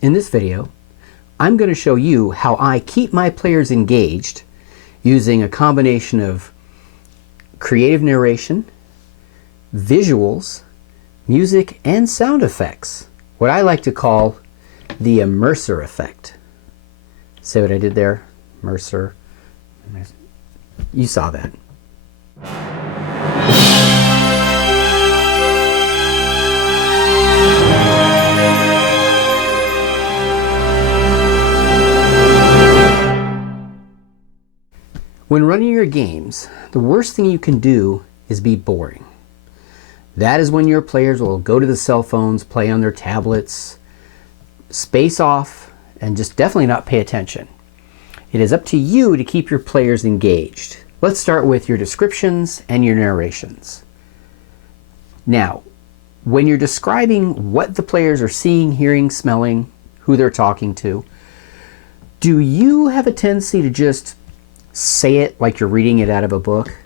In this video, I'm going to show you how I keep my players engaged using a combination of creative narration, visuals, music, and sound effects. What I like to call the Immerser Effect. See what I did there? Immerser. You saw that. When running your games, the worst thing you can do is be boring. That is when your players will go to the cell phones, play on their tablets, space off, and just definitely not pay attention. It is up to you to keep your players engaged. Let's start with your descriptions and your narrations. Now, when you're describing what the players are seeing, hearing, smelling, who they're talking to, do you have a tendency to just say it like you're reading it out of a book?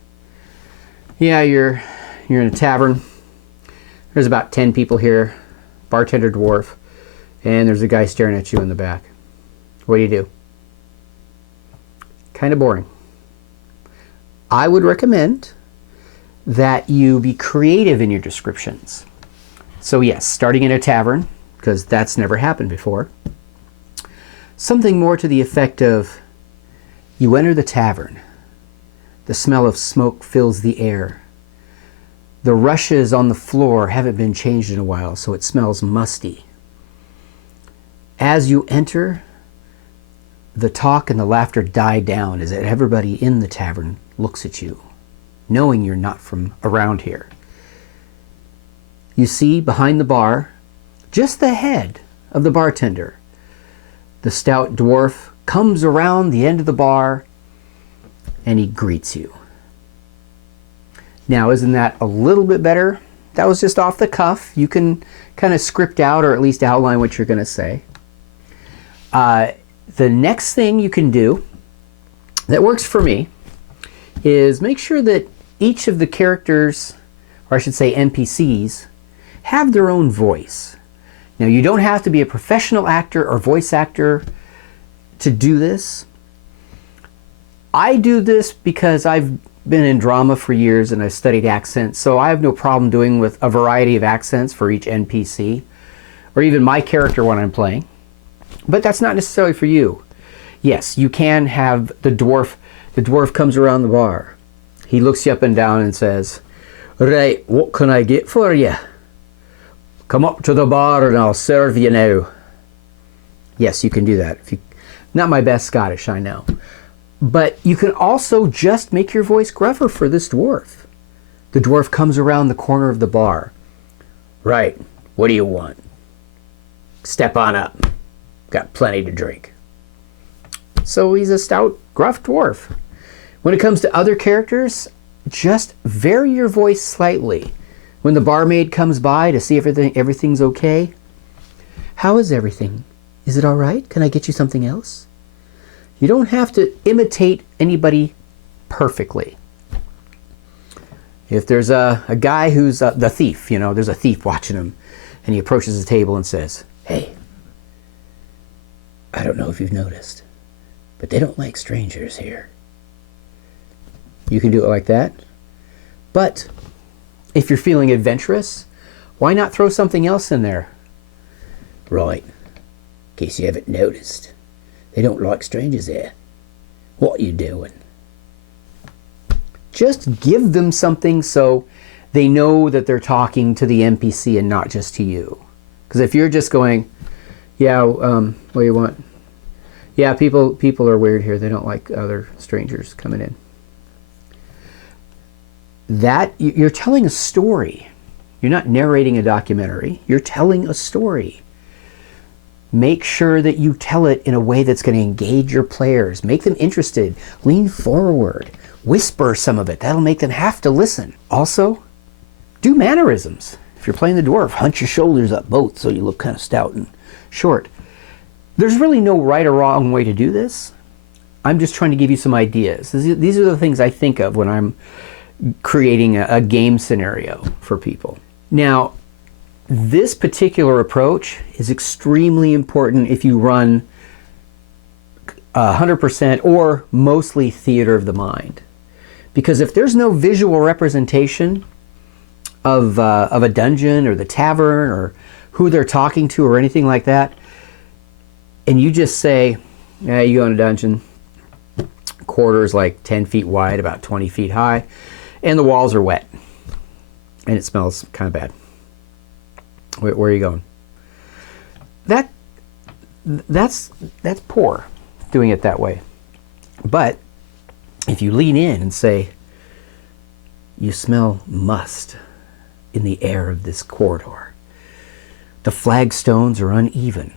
Yeah, you're in a tavern. There's about 10 people here, bartender dwarf, and there's a guy staring at you in the back. What do? Kind of boring. I would recommend that you be creative in your descriptions. So yes, starting in a tavern, because that's never happened before. Something more to the effect of, you enter the tavern. The smell of smoke fills the air. The rushes on the floor haven't been changed in a while, so it smells musty. As you enter, the talk and the laughter die down as everybody in the tavern looks at you, knowing you're not from around here. You see behind the bar, just the head of the bartender. The stout dwarf comes around the end of the bar and he greets you. Now, isn't that a little bit better? That was just off the cuff. You can kind of script out or at least outline what you're going to say. The next thing you can do that works for me is make sure that each of the characters, or I should say NPCs, have their own voice. Now, you don't have to be a professional actor or voice actor to do this. I do this because I've been in drama for years and I've studied accents, so I have no problem doing with a variety of accents for each NPC, or even my character when I'm playing. But that's not necessarily for you. Yes, you can have the dwarf. The dwarf comes around the bar. He looks you up and down and says, "Right, what can I get for you? Come up to the bar and I'll serve you now." Yes, you can do that. Not my best Scottish, I know. But you can also just make your voice gruffer for this dwarf. The dwarf comes around the corner of the bar. "Right, what do you want? Step on up. Got plenty to drink." So he's a stout, gruff dwarf. When it comes to other characters, just vary your voice slightly. When the barmaid comes by to see everything's okay, "How is everything? Is it all right? Can I get you something else?" You don't have to imitate anybody perfectly. If there's a guy who's the thief, there's a thief watching him, and he approaches the table and says, "Hey, I don't know if you've noticed, but they don't like strangers here." You can do it like that. But if you're feeling adventurous, why not throw something else in there? "Right, in case you haven't noticed, they don't like strangers here. What are you doing?" Just give them something so they know that they're talking to the NPC and not just to you. Because if you're just going, "Yeah, what do you want?" "Yeah, people are weird here. They don't like other strangers coming in." That, you're telling a story. You're not narrating a documentary. You're telling a story. Make sure that you tell it in a way that's going to engage your players. Make them interested. Lean forward. Whisper some of it. That'll make them have to listen. Also, do mannerisms. If you're playing the dwarf, hunch your shoulders up both so you look kind of stout and short. There's really no right or wrong way to do this. I'm just trying to give you some ideas. These are the things I think of when I'm creating a game scenario for people. Now, This particular approach is extremely important if you run 100% or mostly theater of the mind. Because if there's no visual representation of a dungeon or the tavern or who they're talking to or anything like that, and you just say, yeah, you go in a dungeon, corridors like 10 feet wide, about 20 feet high, and the walls are wet, and it smells kind of bad. Where are you going? That's poor, doing it that way. But if you lean in and say, you smell must in the air of this corridor. The flagstones are uneven,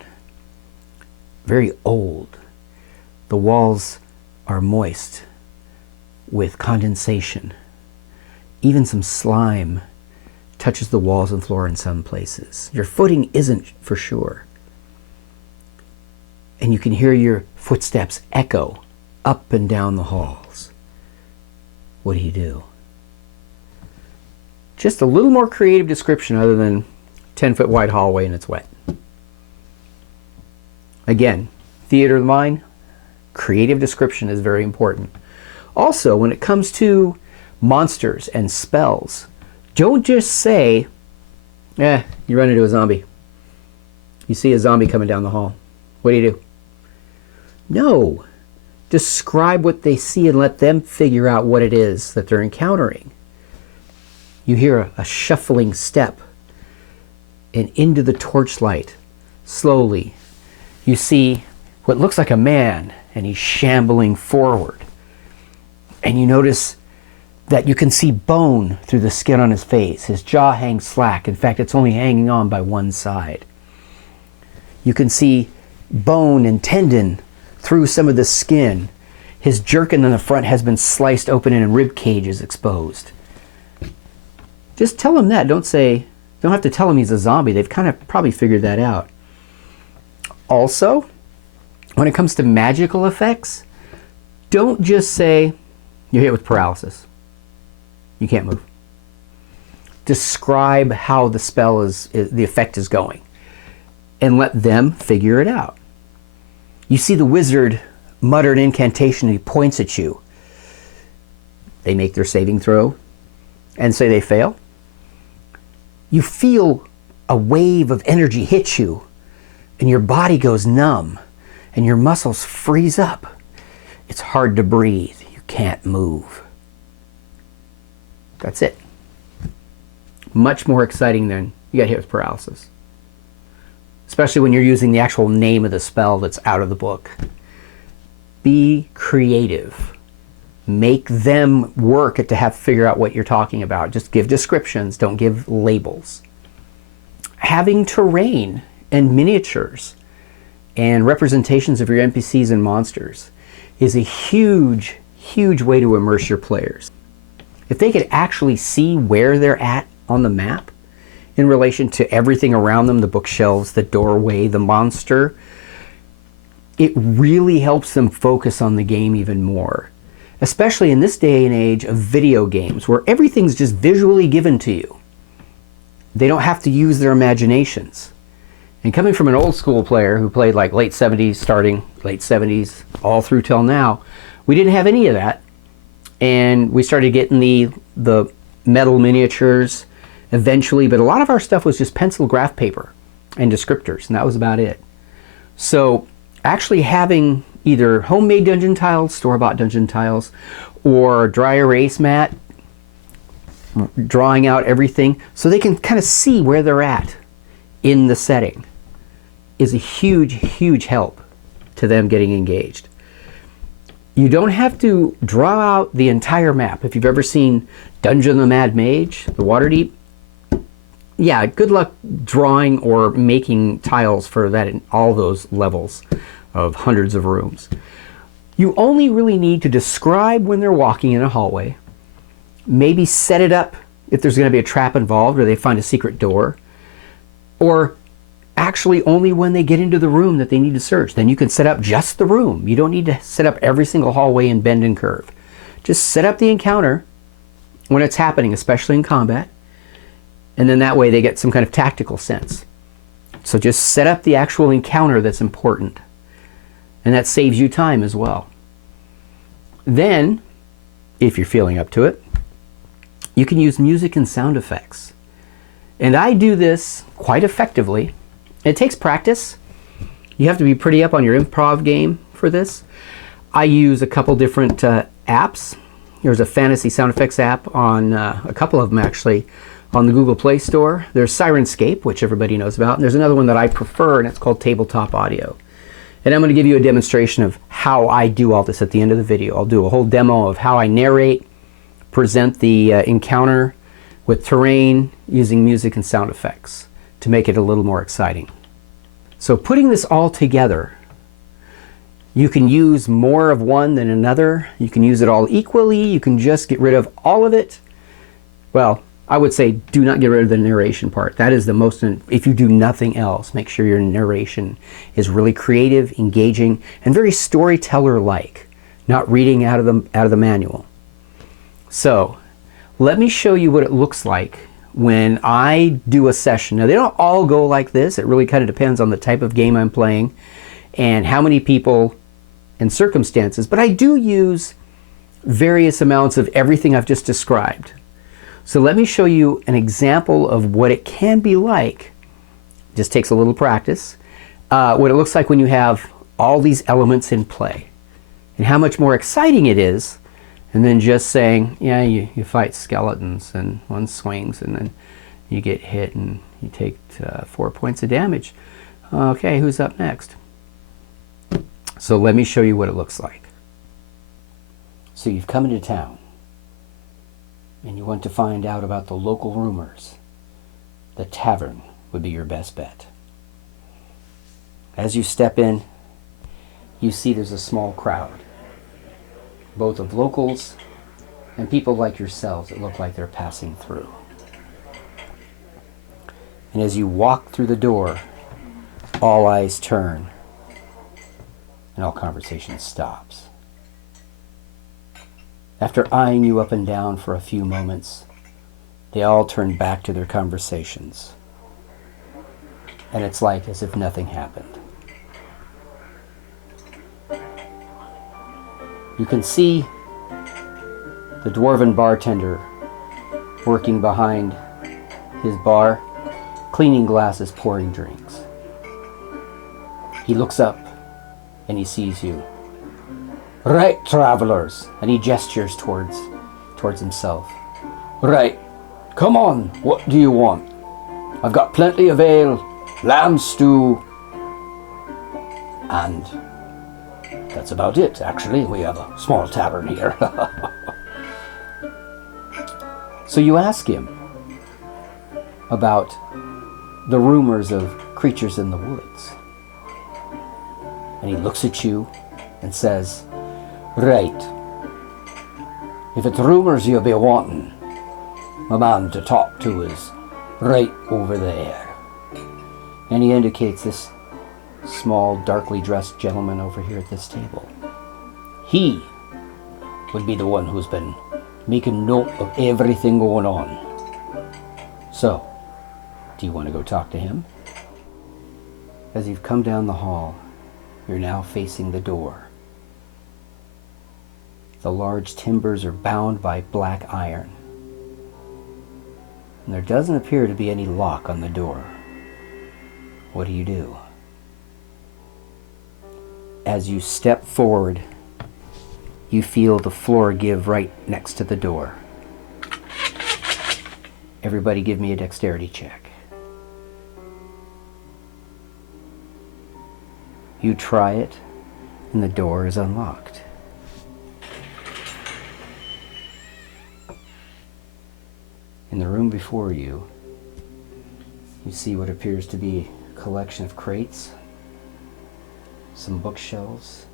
very old. The walls are moist with condensation. Even some slime touches the walls and floor in some places. Your footing isn't for sure. And you can hear your footsteps echo up and down the halls. What do you do? Just a little more creative description other than 10-foot wide hallway and it's wet. Again, theater of the mind, creative description is very important. Also, when it comes to monsters and spells, don't just say, you run into a zombie. You see a zombie coming down the hall. What do? No. Describe what they see and let them figure out what it is that they're encountering. You hear a shuffling step, and into the torchlight, slowly, you see what looks like a man, and he's shambling forward. And you notice that you can see bone through the skin on his face. His jaw hangs slack. In fact, it's only hanging on by one side. You can see bone and tendon through some of the skin. His jerkin in the front has been sliced open and a rib cage is exposed. Just tell him that. Don't have to tell him he's a zombie. They've kind of probably figured that out. Also, when it comes to magical effects, don't just say you're hit with paralysis. You can't move. Describe how the spell the effect is going, and let them figure it out. You see the wizard mutter an incantation and he points at you. They make their saving throw and say they fail. You feel a wave of energy hit you and your body goes numb and your muscles freeze up. It's hard to breathe. You can't move. That's it. Much more exciting than you got hit with paralysis. Especially when you're using the actual name of the spell that's out of the book. Be creative. Make them work to have to figure out what you're talking about. Just give descriptions, don't give labels. Having terrain and miniatures and representations of your NPCs and monsters is a huge, huge way to immerse your players. If they could actually see where they're at on the map in relation to everything around them, the bookshelves, the doorway, the monster, it really helps them focus on the game even more. Especially in this day and age of video games where everything's just visually given to you. They don't have to use their imaginations. And coming from an old school player who played like late 70s, starting late 70s, all through till now, we didn't have any of that. And we started getting the metal miniatures eventually, but a lot of our stuff was just pencil graph paper and descriptors, and that was about it. So actually having either homemade dungeon tiles, store-bought dungeon tiles, or dry erase mat, drawing out everything so they can kind of see where they're at in the setting is a huge, huge help to them getting engaged. You don't have to draw out the entire map. If you've ever seen Dungeon of the Mad Mage, the Waterdeep, yeah, good luck drawing or making tiles for that in all those levels of hundreds of rooms. You only really need to describe when they're walking in a hallway, maybe set it up if there's going to be a trap involved or they find a secret door, or actually only when they get into the room that they need to search. Then you can set up just the room. You don't need to set up every single hallway and bend and curve. Just set up the encounter when it's happening, especially in combat, And then that way they get some kind of tactical sense. So just set up the actual encounter that's important. And that saves you time as well. Then, if you're feeling up to it, you can use music and sound effects. And I do this quite effectively. It takes practice. You have to be pretty up on your improv game for this. I use a couple different apps. There's a fantasy sound effects app on, a couple of them actually, on the Google Play Store. There's Sirenscape, which everybody knows about. And there's another one that I prefer, and it's called Tabletop Audio. And I'm going to give you a demonstration of how I do all this at the end of the video. I'll do a whole demo of how I narrate, present the encounter with terrain using music and sound effects to make it a little more exciting. So putting this all together, you can use more of one than another. You can use it all equally. You can just get rid of all of it. Well, I would say do not get rid of the narration part. That is the most, if you do nothing else, make sure your narration is really creative, engaging, and very storyteller-like, not reading out of the manual. So let me show you what it looks like when I do a session. Now, they don't all go like this. It really kind of depends on the type of game I'm playing and how many people and circumstances, but I do use various amounts of everything I've just described. So let me show you an example of what it can be like. It just takes a little practice. What it looks like when you have all these elements in play and how much more exciting it is. And then just saying, yeah, you fight skeletons and one swings and then you get hit and you take 4 points of damage. Okay, who's up next? So let me show you what it looks like. So you've come into town and you want to find out about the local rumors. The tavern would be your best bet. As you step in, you see there's a small crowd, both of locals and people like yourselves that look like they're passing through. And as you walk through the door, all eyes turn and all conversation stops. After eyeing you up and down for a few moments, they all turn back to their conversations. And it's like as if nothing happened. You can see the dwarven bartender working behind his bar, cleaning glasses, pouring drinks. He looks up and he sees you. Right, travelers, and he gestures towards himself. Right, come on, what do you want? I've got plenty of ale, lamb stew, and that's about it, actually. We have a small tavern here. So you ask him about the rumors of creatures in the woods. And he looks at you and says, right, if it's rumors you'll be wanting, my man to talk to is right over there. And he indicates this small, darkly dressed gentleman over here at this table. He would be the one who's been making note of everything going on. So, do you want to go talk to him? As you've come down the hall, you're now facing the door. The large timbers are bound by black iron. And there doesn't appear to be any lock on the door. What do? As you step forward, you feel the floor give right next to the door. Everybody give me a dexterity check. You try it, and the door is unlocked. In the room before you, you see what appears to be a collection of crates, some bookshelves,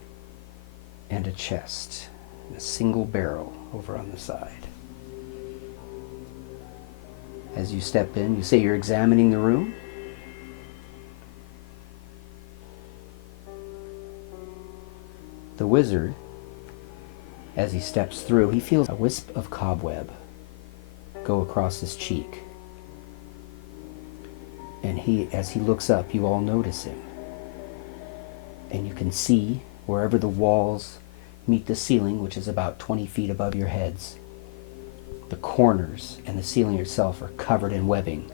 and a chest, and a single barrel over on the side. As you step in, you say you're examining the room. The wizard, as he steps through, he feels a wisp of cobweb go across his cheek. And as he looks up, you all notice him. And you can see wherever the walls meet the ceiling, which is about 20 feet above your heads, the corners and the ceiling itself are covered in webbing.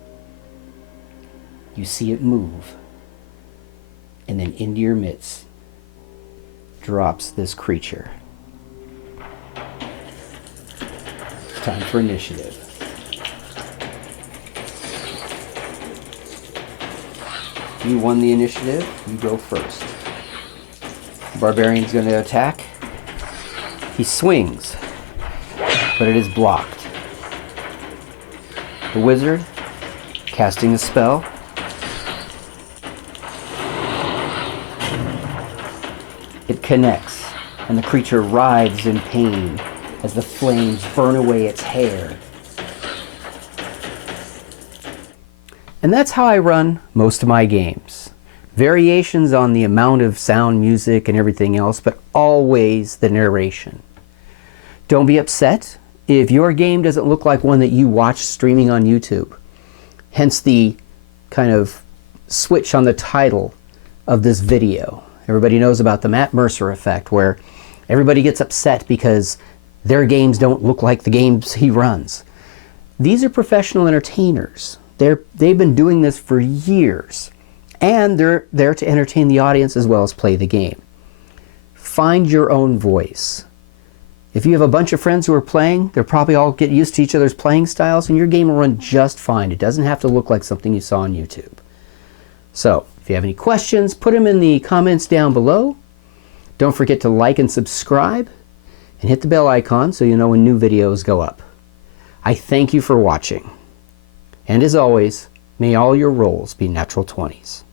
You see it move, and then into your midst drops this creature. It's time for initiative. You won the initiative, you go first. The barbarian's going to attack. He swings, but it is blocked. The wizard, casting a spell, it connects, and the creature writhes in pain as the flames burn away its hair. And that's how I run most of my games. Variations on the amount of sound, music, and everything else, but always the narration. Don't be upset if your game doesn't look like one that you watch streaming on YouTube. Hence the kind of switch on the title of this video. Everybody knows about the Immerser Effect, where everybody gets upset because their games don't look like the games he runs. These are professional entertainers. They've been doing this for years, and they're there to entertain the audience as well as play the game. Find your own voice. If you have a bunch of friends who are playing, they'll probably all get used to each other's playing styles, and your game will run just fine. It doesn't have to look like something you saw on YouTube. So, if you have any questions, put them in the comments down below. Don't forget to like and subscribe, and hit the bell icon so you know when new videos go up. I thank you for watching. And as always, may all your rolls be natural 20s.